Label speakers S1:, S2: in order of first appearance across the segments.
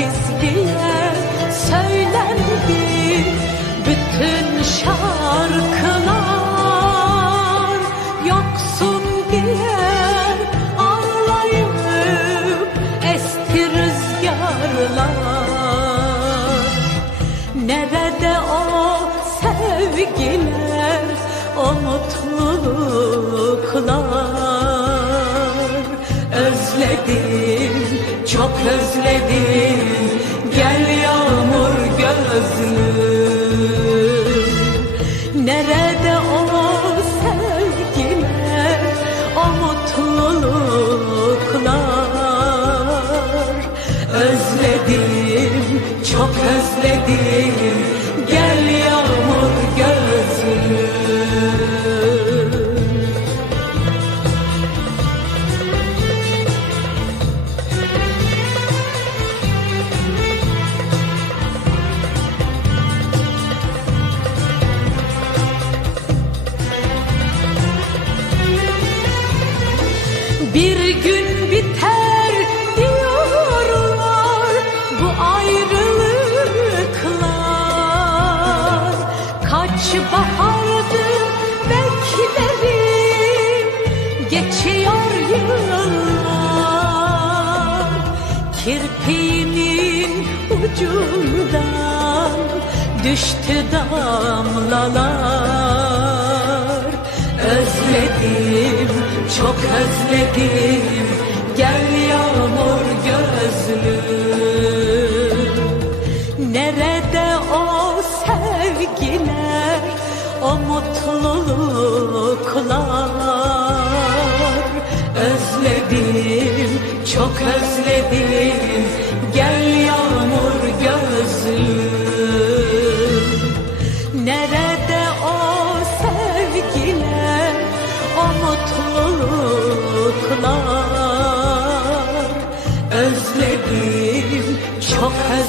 S1: aciz diye söylendi bütün şarkılar. Yoksun diye ağlayıp esti rüzgarlar. Nerede o sevgiler o mutluluklar özledim çok özledim. Gel yağmur gözlüm Nerede o sevgiler, o mutluluklar? Özledim, çok özledim Bir gün biter diyorlar bu ayrılıklar. Kaç bahardı beklerim geçiyor yıllar. Kirpiğimin ucundan düştü damlalar çok özledim. Gel yağmur gözlüm Nerede o sevgiler, o mutluluklar? Özledim, çok özledim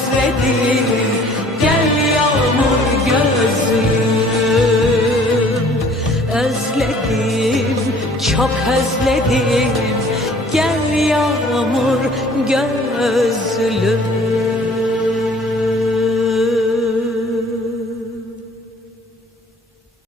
S1: özledim Gel yağmur gözlüm Özledim, çok özledim. Gel yağmur gözlüm